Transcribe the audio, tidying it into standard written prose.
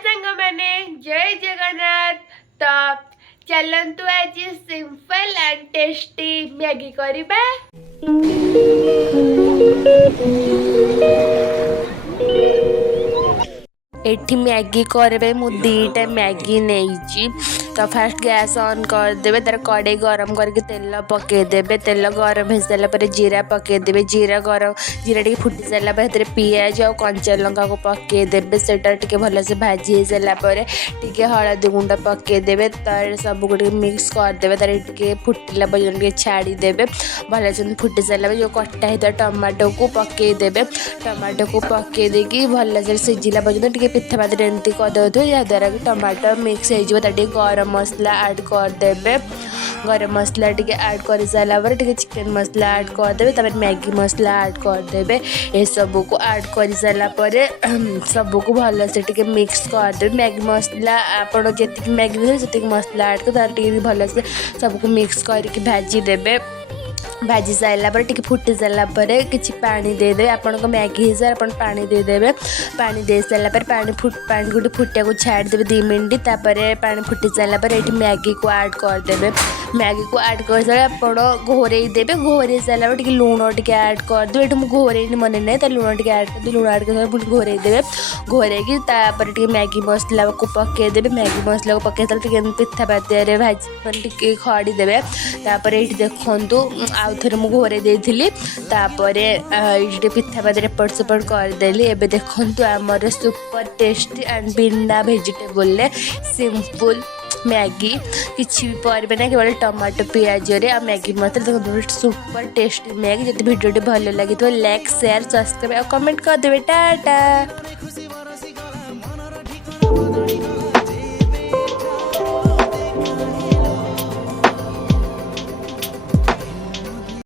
सांग मैंने जय जगन्नाथ। तो चलतु आज सिंपल एंड टेस्टी मैगी करबा। एठी मैगी करबे मु दीटा मैगी नहीं। तो फास्ट गैस ऑन करदे तार कड़े गरम करके तेल पकईदे। तेल गरम हो सारापर जीरा पकईदे। जीरा टी फुटी सारापर पियाज और कंचा लंका को पकईदे। से भलसे भाजी हो सारापर टी हलदी गुंड पकईदे। तार सब मिक्स करदे। तार टे फुटिला पर्यटन छाड़ीदे। भलसे फुटी सारापर जो कटा होता टमाटो को पकईदे। टमाटो को पकई देकी भलसे सिझिला पर्यटन टे पिथा पात्र एमती करदे जहाँद्वारा कि टमाटो मिक्स हो गरम मसला ऐड करदे। गरम मसला टी ऐड कर सारापर टी चिकेन मसला ऐड करदे। तब मैगी मसला ऐड करदे। ये सब को ऐड कर सारापर सबको भलसे टी मिक्स करदे। मैगी मसला आपड़ जी मैगी से मसला ऐड कर भलसे सबको मिक्स करके भाजीदे। भाजी सारापर टी फुटी सारापर कि पानी देदे। आपण मैगी हिसाब से पानी देदे। पानी दे सारापर पानी गोटे फुटिया को छाड़देवे 2 मिनट। तापर पानी फुटी सारापर ये मैगी को ऐड करदे। मैगी को ऐड कर सारा आप घोरई देवे। घोरई सारापर टी लुण टी ऐड करदे। ये मुझे घोरई मन ना तो लुण टी ऐड कर लुण ऐड कर पुणी घोरई देवे। घोरईकी तापर टी मैगी मसला को पकईदे। मैगी मसला को पकई सारा पिथा पातिया भाजी टी खड़ी देवे। तापर ये देखु आउ थे मुझे घोरे देती। ये पिथा पात्र एपट सेपट करदेली। एबे देखु आमर सुपर टेस्टी एंड बिना भेजिटेबल सिंपल मैगी किसी भी पर ना केवल टमाटो पियाज मैगी मतलब सुपर टेस्टी मैगी। जब वीडियो भल लगी तो लाइक शेयर सब्सक्राइब और कमेंट करदे। टाटा।